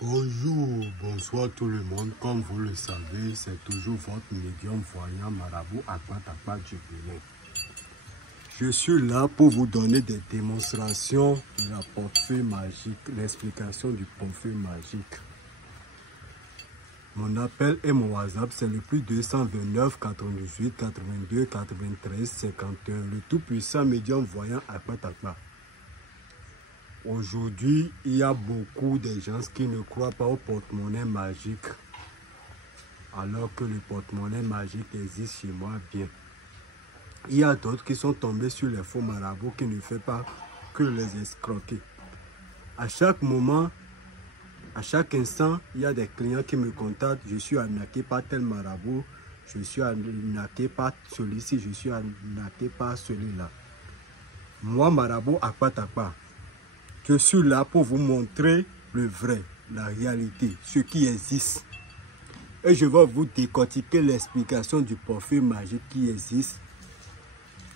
Bonjour, bonsoir tout le monde. Comme vous le savez, c'est toujours votre médium voyant marabout Akpata Djibouti. Je suis là pour vous donner des démonstrations de la portefeuille magique, l'explication du portefeuille magique. Mon appel et mon WhatsApp, c'est le plus 229 98 82 93 51. Le tout-puissant médium voyant Akpata. Aujourd'hui, il y a beaucoup de gens qui ne croient pas au porte-monnaie magique, alors que le porte-monnaie magique existe chez moi bien. Il y a d'autres qui sont tombés sur les faux marabouts qui ne font pas que les escroquer. À chaque moment, à chaque instant, il y a des clients qui me contactent. Je suis arnaqué par tel marabout, je suis arnaqué par celui-ci, je suis arnaqué par celui-là. Moi, marabout Akpata, je suis là pour vous montrer le vrai, la réalité, ce qui existe. Et je vais vous décortiquer l'explication du portefeuille magique qui existe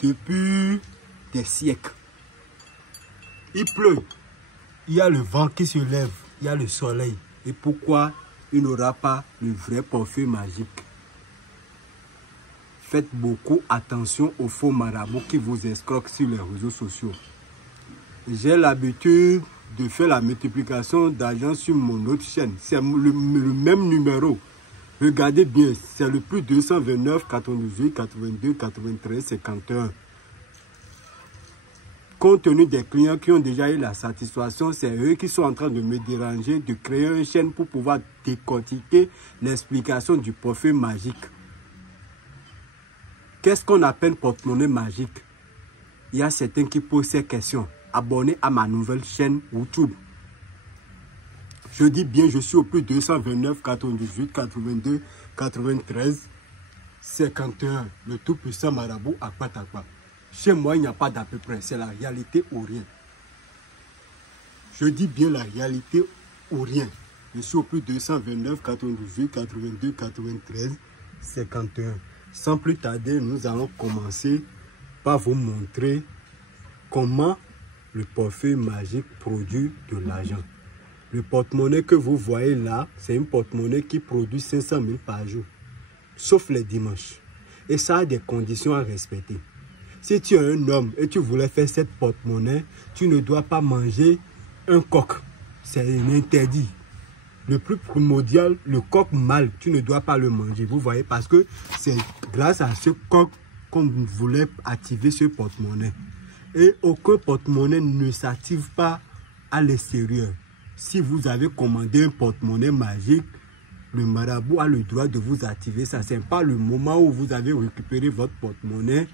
depuis des siècles. Il pleut, il y a le vent qui se lève, il y a le soleil. Et pourquoi il n'aura pas le vrai portefeuille magique? Faites beaucoup attention aux faux marabouts qui vous escroquent sur les réseaux sociaux. J'ai l'habitude de faire la multiplication d'argent sur mon autre chaîne. C'est le même numéro. Regardez bien, c'est le plus 229 98 82 93 51. Compte tenu des clients qui ont déjà eu la satisfaction, c'est eux qui sont en train de me déranger de créer une chaîne pour pouvoir décortiquer l'explication du portefeuille magique. Qu'est-ce qu'on appelle porte-monnaie magique? Il y a certains qui posent ces questions. Abonnez à ma nouvelle chaîne YouTube. Je dis bien, je suis au plus 229 98 82 93 51. Le tout puissant marabout Akpata. Chez moi, il n'y a pas d'à peu près. C'est la réalité ou rien. Je dis bien la réalité ou rien. Je suis au plus 229 98 82 93 51. Sans plus tarder, nous allons commencer par vous montrer comment le portefeuille magique produit de l'argent. Le porte-monnaie que vous voyez là, c'est une porte-monnaie qui produit 500 000 par jour, sauf les dimanches. Et ça a des conditions à respecter. Si tu es un homme et tu voulais faire cette porte-monnaie, tu ne dois pas manger un coq. C'est interdit. Le plus primordial, le coq mâle, tu ne dois pas le manger. Vous voyez, parce que c'est grâce à ce coq qu'on voulait activer ce porte-monnaie. Et aucun porte-monnaie ne s'active pas à l'extérieur. Si vous avez commandé un porte-monnaie magique, le marabout a le droit de vous activer ça. Ce n'est pas le moment où vous avez récupéré votre porte-monnaie.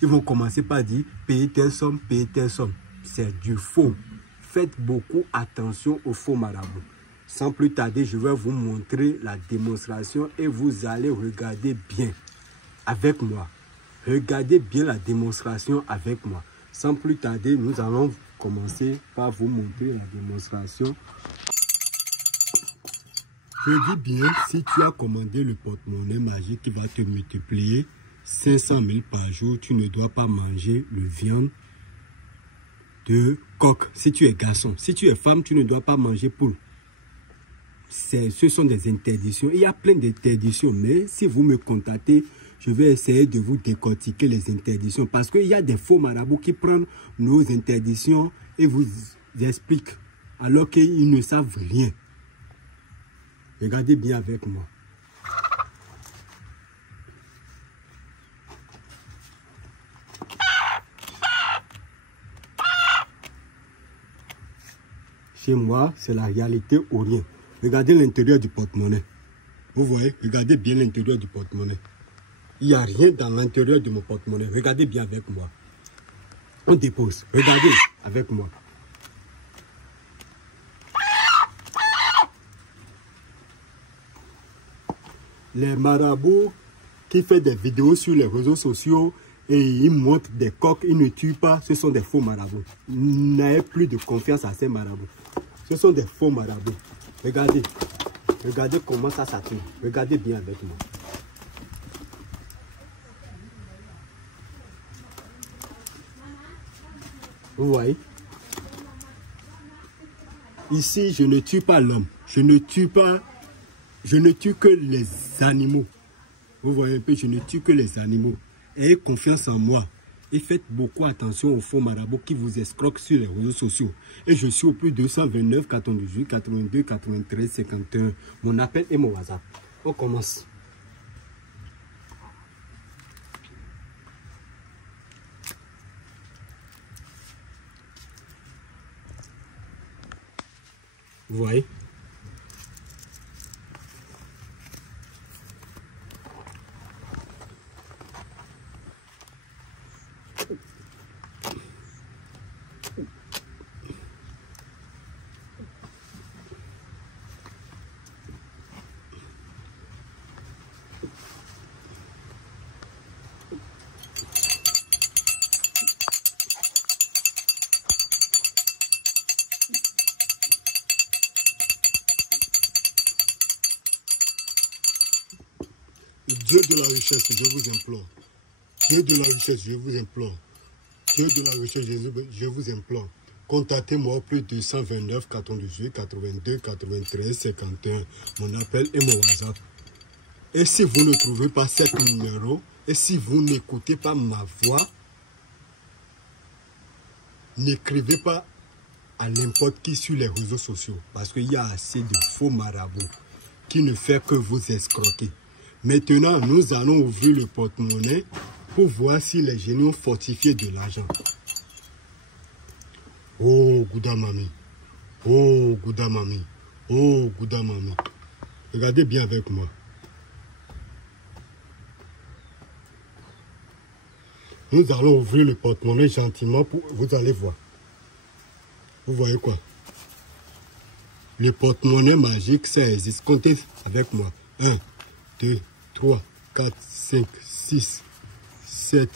Ils vont commencer par dire payer telle somme, payer telle somme. C'est du faux. Faites beaucoup attention aux faux marabouts. Sans plus tarder, je vais vous montrer la démonstration et vous allez regarder bien avec moi. Regardez bien la démonstration avec moi. Sans plus tarder, nous allons commencer par vous montrer la démonstration. Je dis bien, si tu as commandé le porte-monnaie magique qui va te multiplier 500 000 par jour, tu ne dois pas manger le viande de coq si tu es garçon. Si tu es femme, tu ne dois pas manger poule. Ce sont des interdictions. Il y a plein d'interdictions, mais si vous me contactez, je vais essayer de vous décortiquer les interdictions. Parce qu'il y a des faux marabouts qui prennent nos interdictions et vous expliquent. Alors qu'ils ne savent rien. Regardez bien avec moi. Chez moi, c'est la réalité ou rien. Regardez l'intérieur du porte-monnaie. Vous voyez, regardez bien l'intérieur du porte-monnaie. Il n'y a rien dans l'intérieur de mon porte-monnaie. Regardez bien avec moi. On dépose. Regardez avec moi. Les marabouts qui font des vidéos sur les réseaux sociaux et ils montrent des coqs, ils ne tuent pas, ce sont des faux marabouts. N'ayez plus de confiance à ces marabouts. Ce sont des faux marabouts. Regardez. Regardez comment ça s'active. Regardez bien avec moi. Vous voyez? Ici, je ne tue pas l'homme. Je ne tue que les animaux. Vous voyez un peu, je ne tue que les animaux. Ayez confiance en moi. Et faites beaucoup attention aux faux marabouts qui vous escroquent sur les réseaux sociaux. Et je suis au plus 229 98 82 93 51. Mon appel et mon WhatsApp. On commence. Vous voyez? Dieu de la richesse, je vous implore. Dieu de la richesse, je vous implore. Dieu de la richesse, je vous implore. Contactez-moi au plus 229 98 82 93 51. Mon appel et mon WhatsApp. Et si vous ne trouvez pas cet numéro, et si vous n'écoutez pas ma voix, n'écrivez pas à n'importe qui sur les réseaux sociaux. Parce qu'il y a assez de faux marabouts qui ne font que vous escroquer. Maintenant, nous allons ouvrir le porte-monnaie pour voir si les génies ont fortifié de l'argent. Oh, Gouda Mami. Oh, Gouda Mami. Oh, Gouda Mami. Regardez bien avec moi. Nous allons ouvrir le porte-monnaie gentiment pour... Vous allez voir. Vous voyez quoi? Le porte-monnaie magique, ça existe. Comptez avec moi. 1, 2, 3, 4, 5, 6, 7,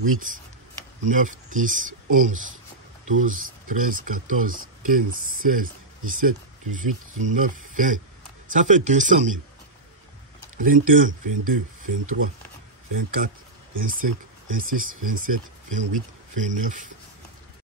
8, 9, 10, 11, 12, 13, 14, 15, 16, 17, 18, 19, 20. Ça fait 200 000. 21, 22, 23, 24, 25, 26, 27, 28, 29,